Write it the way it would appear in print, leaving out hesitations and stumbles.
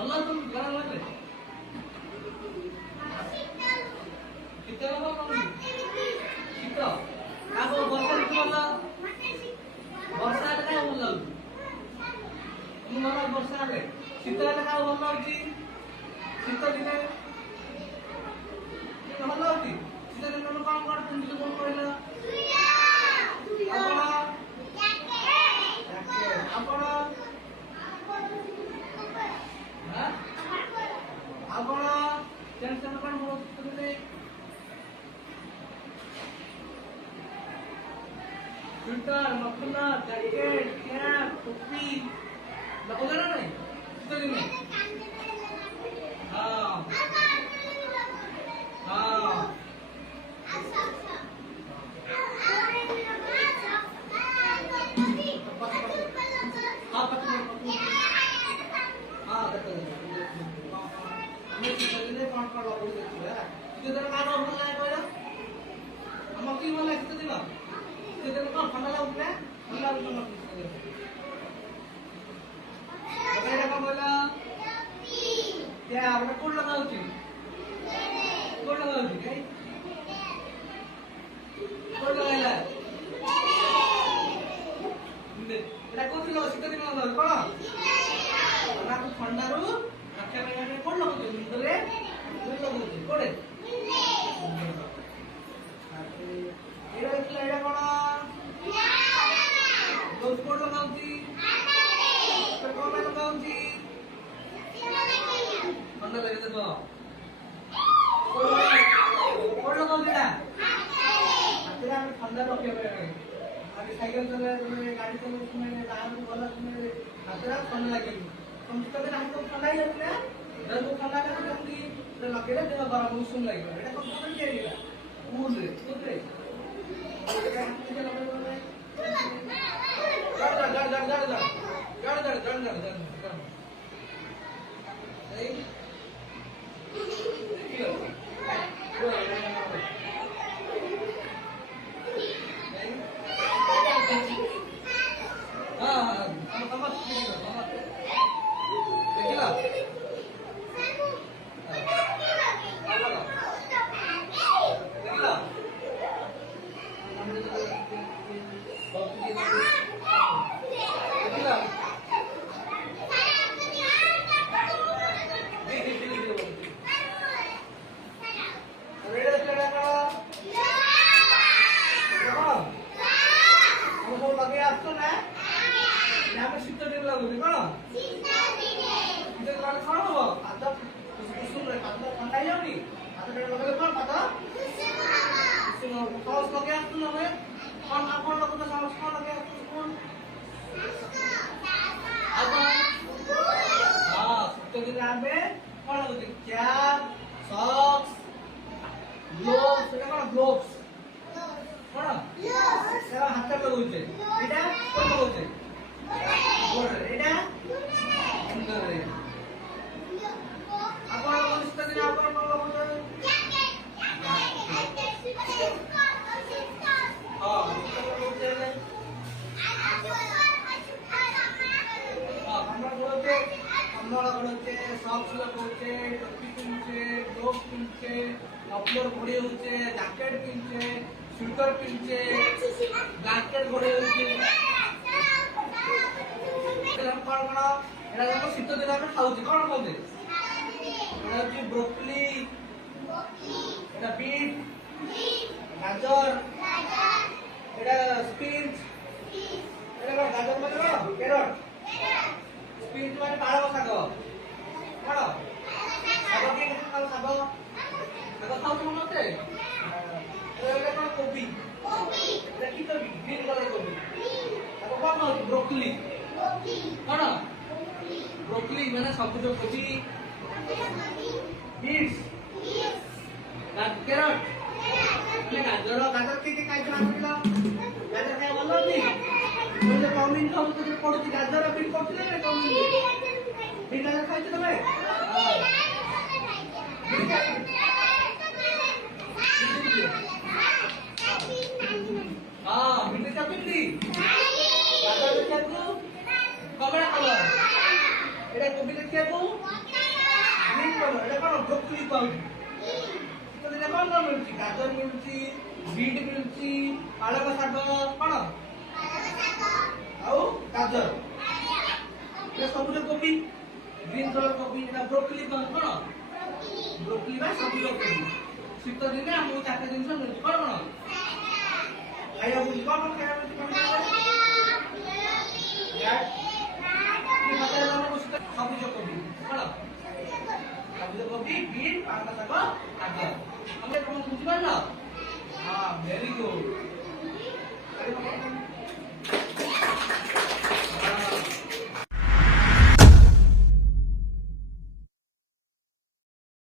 ଭଲ তুমি ଗରମ ଲାଗେ ଶୀତ ହବ କଣ ଶୀତ ଆଉ ବର୍ଷା ଋତୁ ଭଲ ବର୍ଷା ହେଲେ କାଇଁ ଭଲ ଲାଗୁଛି ମୁଁ ଭଲ ବର୍ଷା ହେଲେ ଶୀତ ହେଲେ କାଇଁ ଭଲ ଲାଗୁଛି ଶୀତ ଦିନେ ଭଲ ଲାଗୁଛି ଶୀତ ଦିନେ ତମେ କଣ କଣ ପିନ୍ଧୁଛ କଣ କହିଲ ଆପଣ ଆପଣ टेंशन कौन हो तुमने स्वेटर मफलर जैकेट कैप टोपी लगोगे ना नहीं कितने दिन में हाँ हाँ कौन लगो देखिए कितने दिन का भल लागे कहला हम की भल लागे कितने दिन कौन ठंडा लागुला ठंडा लागुला मत बकैला कौन कहला क्या आपने कोड लगाउची के कोड लगाइला एटा कोथि लो कितने दिन लागो कोन ना ठंडा रू रक्षा में कोड लगाउची मुंडरे कोड़े एड़ा देखला एड़ा कोन दो कोड लगाउची तो कोन में लगाउची ठंडा लगे देखो कोड लगाउची ना तेरा ठंडा रखे पे आगे साइकिल चले गाड़ी चले उसमें बाहर वाला उसमें तेरा ठंडा लगे तुम तो ना हमको ठंडा ही लगता है जब वो ठंडा का तो लगे देह गरम उषुम लगे एटा कौन कौन किया ऊल रे खुद रे मफलर घोड़े होचे जैकेट पिनचे स्वेटर पिनचे ब्लैंकेट घोड़े होचे हम कोन कोन एरा हम शीत दिन हम खाउची कोन खाउची एरा जी ब्रोकली एरा बीट गाजर एरा स्पिनच एरा गाजर मतलब कैरट स्पिनच माने पालक शाग कोन शाग के खाउ शाग शाग खाउ तुम मते एरा कोन कोबी एरा की कोबी ग्रीन कलर कोबी शाग कोन ब्रोकली कोन ब्रोकली माने सबुज कोबी बीट्स कैरट माने गाजर गाजर के खाइ छ आसिला गाजर खाइ बोल नी बोले कमिन खाउ तो पडुची गाजर बीट पडुची ने कमिन बीट गाजर खाइ छ तमे हां बीट का पिंडी गाजर देखा तू कबड़ा कलर एटा कोबी देखा तू ପାଉଛୁ। ଶୀତ ଦିନେ କଣ କଣ ମିଳୁଛି? ଗାଜର ମିଳୁଛି, ବିଟ୍ ମିଳୁଛି, ପାଳକ ଶାଗ, କଣ ଆଉ ଗାଜର, এটা ସବୁଜ କୋବି, ଗ୍ରୀନ କଲର କୋବି, এটা ବ୍ରୋକଲି କଣ? ବ୍ରୋକଲି ବା ସବୁଜ କୋବି। ଶୀତ ଦିନେ ଆମକୁ ଚାରିଟା ଜିନିଷ ମିଳୁଛି। କଣ କଣ ଖାଇବାକୁ ମିଳୁଛି? କଣ କଣ ଖାଇବାକୁ ମିଳୁଛି? ସବୁଜ କୋବି, କଣ ସବୁଜ କୋବି, ବିଟ୍, ପାଳକ ଶାଗ, ଗାଜର। ଆମେ ତମେ ବୁଝିପାରିଲ? ହଁ, ଭେରି ଗୁଡ୍।